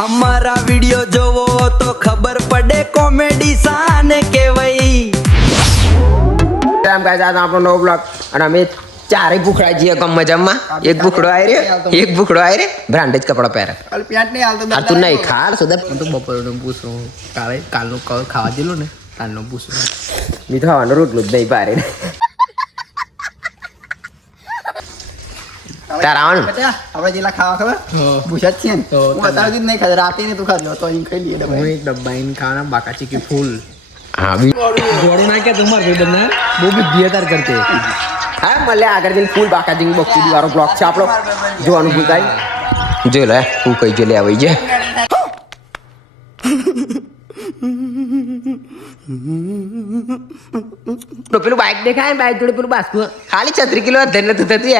અમારા વિડિયો જોવો તો ખબર પડે કોમેડી શાને કહેવાય. ટાઈમ કાંઈ જાત આપણો નવો બ્લોગ અને અમે ચારે ભૂખડા છીએ ગમ મજામાં. એક ભૂખડો આવી રહ્યો એક ભૂખડો આવી રહ્યો. બ્રાન્ડેજ કપડા પહેરે. પેન્ટ નહીં હાલતો તું નહીં ખાડ સુધા હું તો બપોરનું પૂછું. કાલે કાલનું ખાવા દેલો ને કાલનું પૂછું. મીઠા વાનો રોટલું જ નહીં પારે તાર બેટા, આપણે જેટલા ખાવા ખબર? જ છીએ ને. તો હું અત્યારે જ નહીં ખાતો રાતે ને તું ખાધો તો અહીં ખાઈ લઈએ હું ડબ્બાઈ. એક ડબ્બાઈને ખાવાના બાકા ચીકી ફૂલ. હા બી જોડી નાખ્યા તું મારે ભાઈ બંને બહુ બુદ્ધિ તાર કરતે. હા મળે આગળ જઈને ફૂલ બાકાજી બક્ષી વાળો બ્લોગ છે આપણો. જોવાનું ભૂકાય જો લે તું કઈ જો લે આવી છે તો પેલું બાઇક દેખાય બાઇક જોડે પેલું બાસ્કુ ખાલી છત્રી કિલો ધન નથી થતી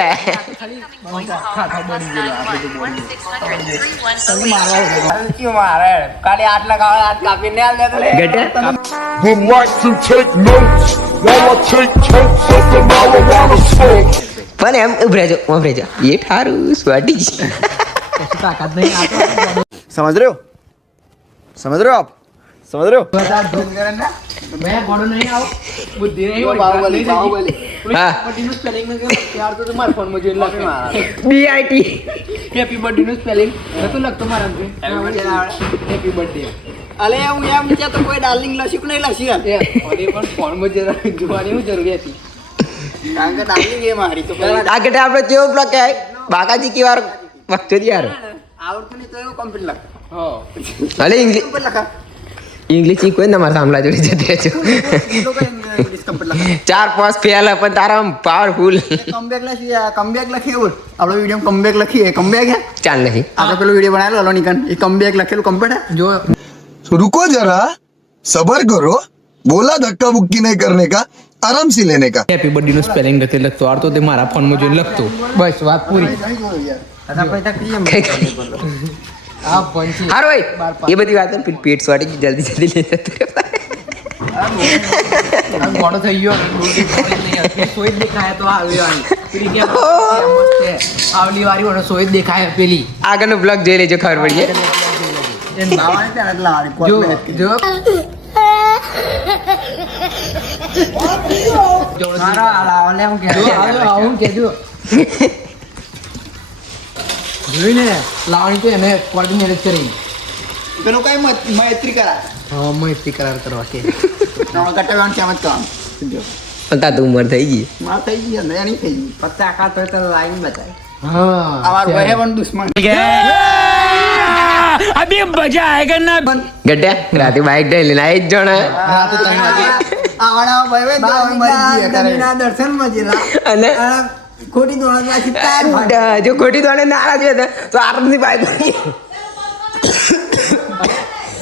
પણ એમ ઉભરેજો ઉભરાજો એ ઠારું સ્વાટી. સમજ રહ્યો? સમજ રહ્યો આપ? સમજ રહ્યો? મેં બોડો મારા ફોનમાં જોઈને લખે મારા. બીઆઈટી સ્પેલિંગ નતું લખતો હેપી બર્થડે અલે હું એમ તો કોઈ ડાર્લિંગ લસી નહીં લસી પણ ફોનમાં જોવાની હું હતી. કારણ કે કેવો બાકાજી કી વાર વખતે યાર. આવડતું નહીં તો એવું કમ્પ્લીટ લખ. હા. અલે ઇંગ્લિશ પર લખા. ઇંગ્લિશ શીખવે ને તમારા સાંભળા જોડે જતી રહેજો લોકો ઇંગ્લિશ કમ્પ્લીટ લખા ચાર પાંચ ફેલ પણ તારા પાવરફુલ કમબેક લખી કમબેક લખી એવું આપણો વિડીયો કમબેક લખીએ કમબેક હે ચાલ નહીં આપણે પેલો વિડીયો બનાવેલો હલો નિકન એ કમબેક લખેલું કમ્પ્લીટ હે જો रुको जरा सबर करो बोला धक्का बुक्की नहीं करने का आराम से लेने का હેપી બર્થડે નું સ્પેલિંગ નથી લખતો આ તો તે મારા ફોનમાં જોઈને લખતો બસ વાત પૂરી આ પંચી હારો ભાઈ એ બધી વાત પેલી પેટ સોટી જલ્દી જલ્દી લઈ જતો મોડો થઈ ગયો. જ દેખાય તો આવલી વાળી સોય જ દેખાય પેલી. આગળનો બ્લોગ જોઈ લેજો ખબર પડી જો. મારા આવો આવું કેજો. જોઈને લાવણી તો એને કોર્ડિનેટ કરી. પેલું કઈ મૈત્રી કરાર. હા મૈત્રી કરાર કરવા કે. છે એમ જ કરવાનું. પણ તાર ઉંમર થઈ ગઈ. માર થઈ ગઈ ને એની થઈ ગઈ. પત્તા આખા તો લાઈન બતાય હા અમારું ભાઈ પણ દુશ્મન. ગટ્યા રાતે બાઇક લઈ લઈને આવી જ જણ. રાતે વાગે ભાઈ ભાઈ દવા મરી ગઈ દર્શનમાં અને? ખોટી દોડા તાર જો ખોટી દોડે નારાજ હોય તો આરમની બાઇક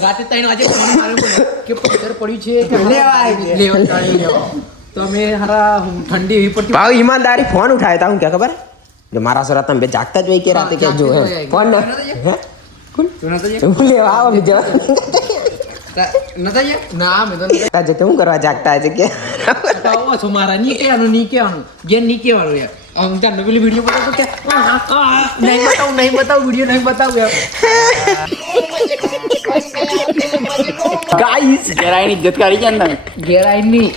રાતે ત્રણ વાગે ફોન માર્યો કે પથ્થર પડ્યું છે કે લેવા લેવા ગાડી લેવા તો અમે હારા ઠંડી એવી પડતી ભાવ ઈમાનદારી ફોન ઉઠાવે તા હું કે ખબર? જો મારા સરા તમે બે જાગતા જ હોય કે રાતે કે જો. ફોન ના હે? તું નતો હું લેવા આવો બીજો નતા? ના મેં તો નતા તા જતો હું કરવા જાગતા છે કે આવો છો મારા ની કહેવાનું ની કહેવાનું. ઘેરની કહેવાનું યાર આમ ત્યાં પેલી વીડિયો બતાવો કે નહીં બતાવું નહીં બતાવું વીડિયો નહીં બતાવું યાર ગાઈસ ગેરાઈની ઇજ્જત કરી છે ને આવીને નહીં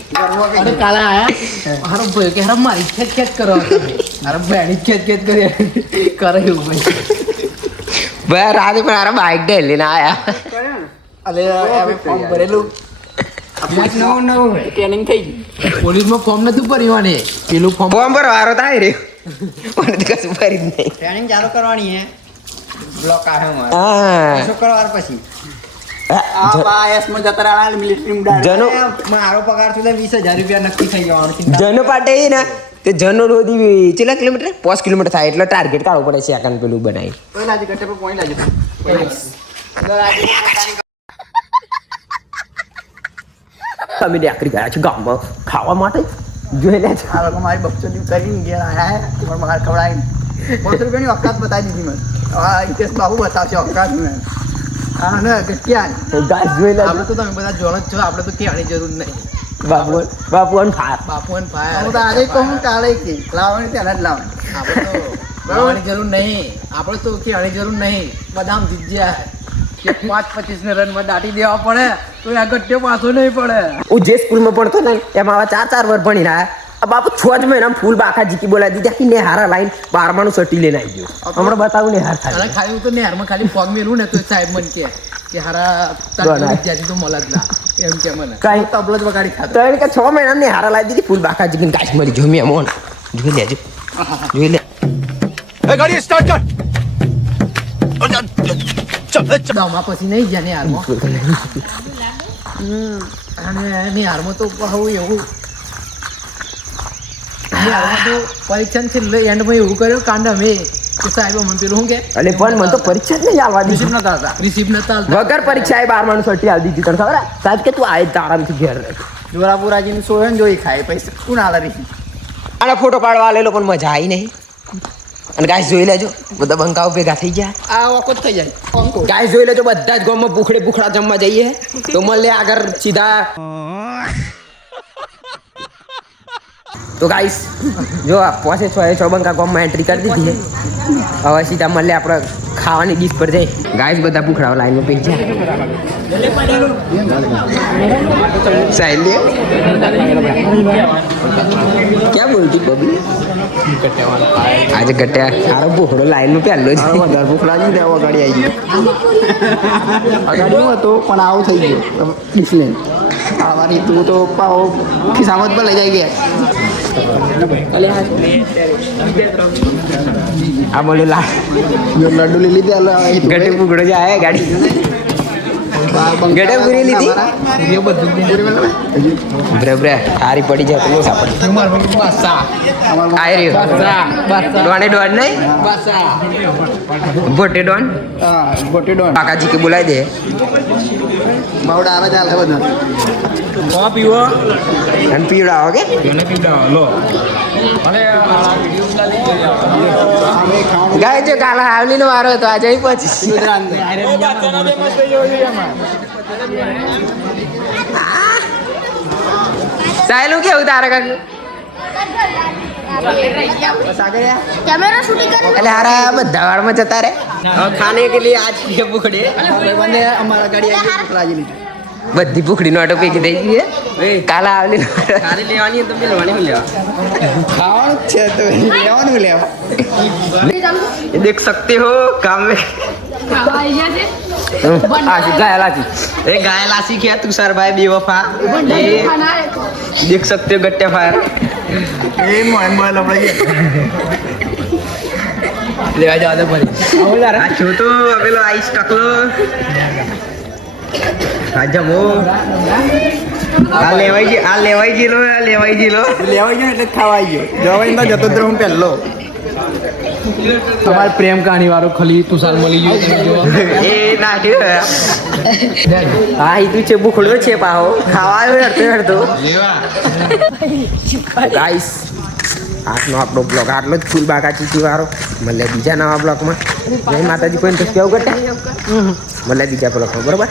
અરે કાલે આયા હારો ભાઈ કે હારો મારી ખેત ખેત કરો હારો ભાઈ ખેત ખેત કરી કરે એવું ભાઈ ભાઈ રાતે પણ આરા બાઇક ડે લઈને આયા અલે અમે ફોર્મ ભરેલું નવું નવું ટ્રેનિંગ થઈ ગઈ પોલીસમાં ફોર્મ નતું ભર્યું પેલું ફોર્મ ફોર્મ પર વારો થાય રે મને કશું ફરી જ નહીં. ટ્રેનિંગ ચાલુ કરવાની હે. બ્લોક આવે મારે હા. શુક્રવાર પછી? જનો મારો પગાર સુધી વીસ હજાર રૂપિયા નક્કી થઈ જવાનો ચિંતા જનો પાટે ને તે જનો કેટલા કિલોમીટર? પાંચ કિલોમીટર થાય એટલે ટાર્ગેટ કાઢવું પડે છે આકાન પેલું બનાવી. તમે નેકરી ગયા છો ગામમાં. ખાવા માટે જોઈ લે છે. આ લોકો મારી બચ્ચો દીવ કરીને ઘેર આવ્યા હે? પણ માર ખવડાવીને પાંચસો રૂપિયાની અવકાત બતાવી દીધી મને. હા ઇતિહાસ બાબુ બતાવશે અવકાત મેં હા ને ગટ્યા ગાય જોઈ લે આપણે તો તમે બધા જોણ જ છો આપણે તો કહેવાની જરૂર નહીં. બાપુ બાપુ અને ફાર બાપુ અને ભાઈ. હું તો આજે કહું કાલે કે લાવવાની ત્યાં જ લાવવાની. આપણે તો જરૂર નહીં. આપણે તો કહેવાની જરૂર નહીં. બદામ જીજ્યા. કે પાંચ પચીસ ને રનમાં દાટી દેવા પડે તો આગળ પાછો નહીં પડે. હું જે સ્કૂલમાં ભણતો ને એમાં આવા ચાર ચાર વર્ષ ભણી રહ્યા આ બાપુ છ જ મહિના ફૂલ બાખા જીકી બોલાવી દીધા કે નેહારા લાઈન બારમાનું સટી લઈને આવી ગયો. હમણાં બતાવું નેહાર થાય. ખાયું તો નેરમાં ખાલી પગ મેલું ને તો સાહેબ મને કે કે હારા. વિદ્યાર્થી તો જ ના. એમ કે મને. કાંઈ તબલો જ વગાડી ખાતો તો એને કે છ મહિના નેહારા લાવી દીધી ફૂલ બાખા જીકીને કાચ મરી જો મેં મોન જોઈ લેજો. જોઈ લે. દમા પછી નહીં ગયા નેહારમાં અને નેહારમાં તો બહુ એવું. પરીક્ષા છેલ્લે એન્ડમાં એવું કર્યું કાંડ અમે સાહેબ મને પેલું શું કે? અને પણ મને તો પરીક્ષા જ નહીં આલવા દીધી. નતા હતા રિસીવ નતા આલતા. વગર પરીક્ષાએ બારમાનું સટી આલી દીધી. તને ખબર સાહેબ કે તું આય આરામથી ઘેર રહે. જોરાપુરાજીને સોયો જોઈ ખાય પૈસા કોણ આલા રહી આને ફોટો પાડવા આલેલો પણ મજા આવી નહીં. અને ગાય જોઈ લેજો બધા બંકાઓ ભેગા થઈ ગયા. આ વખત થઈ જાય. ગાય જોઈ લેજો બધા જ ગામમાં ભૂખડે ભૂખડા જમવા જઈએ. તો મળે આગળ સીધા. તો ગાઈસ જો પોસે છ એ છ બંકા ગામમાં એન્ટ્રી કરી દીધી હવે સીધા મળે આપણે ખાવાની ડીશ પર જાય. ગાઈસ બધા ભૂખડાઓ લાઈનમાં પી જાય ક્યાં બોલતી પબ્લિક આજે ગટ્યા. સારો ભૂખડો લાઈનમાં પહેલો જ વધારે ભૂખ નહીં ને અગાડી આવી ગયો. અગાડી હતો, પણ આવું થઈ ગયો. ડિસ્પ્લે આવવાની તું તો પાવ ખિસ્સામાં જ લઈ જાય ગયા આ બોલે લા. જો લડ્ડુ લઈ લીધે ગટે ભૂખડો જાય ગાડી. ગટે પૂરી લીધી? બ્રે બ્રે સારી પડી જાય તો સાપડ આય રહ્યો ડોને ડોન નહીં ભોટે ડોન હા ગોટી ડોન કાકાજી કે બોલાવી દે. બાવડા આવે ચાલે બધા. અને પીવડાવો કે? સામે ખાવાનું ગાય છે કાલે આવલી નો વારો હતો આજે પછી સાયલું કેવું તારે કાકું? બધા જતા રે ખાને કે લીધે આજ પકડે હમારા ગાડી રાજી લીધી. બધી ભૂખડી નો ભેગી થઈ ગઈ છે કાલા આવલી ખાલી લેવાની તો લેવાની લેવા ખાવાનું જ છે તો લેવાનું લેવા देख सकते हो काम में आशी गायलाची ए गायलाची क्या तुषार भाई बेवफा ये देख सकते हो गट्टे फायर એ મોય મોય લપડાઈ લેવા જવા દે ફરી આ છોટો પેલો આઈસ ટકલો આ લેવાઈ જી આ લેવાઈ જીલો આ લેવાઈ ગયો એટલે ગયો. જવાઈ તો જતો જ રહું પહેલો. તમારે પ્રેમ કહાની વાળો ખલી તુષાર મળી ગયો એ નાખ્યો હા એ તું છે ભૂખડો છે પાહો. ખાવા આવ્યો હડતો હડતો ગાઈસ આજનો આપણો બ્લોગ આટલો જ ફૂલ બાકા ચીચી વાળો મળે બીજા નવા બ્લોગમાં જય માતાજી કોઈ કેવું કરતા? મળે બીજા બ્લોગમાં બરોબર?